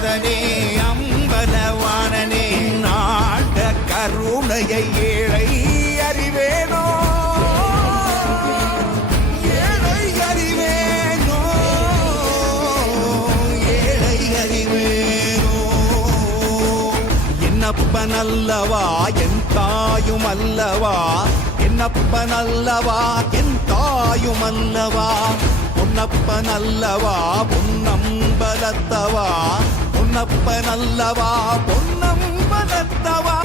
நாதனே அம்பலவானனே நாட கருணையை ஏழை அறிவேனோ ஏழை அறிவேனோ ஏழை அறிவேனோ என்னப்பன் அல்லவா என் தாயும் அல்லவா என்னப்பன் அல்லவா என் தாயும் அல்லவா பொன்னப்பன் அல்லவா பொன்னம்பலத்தவா பொன்னப்பன் அல்லவா பொன்னம்பலத்தவா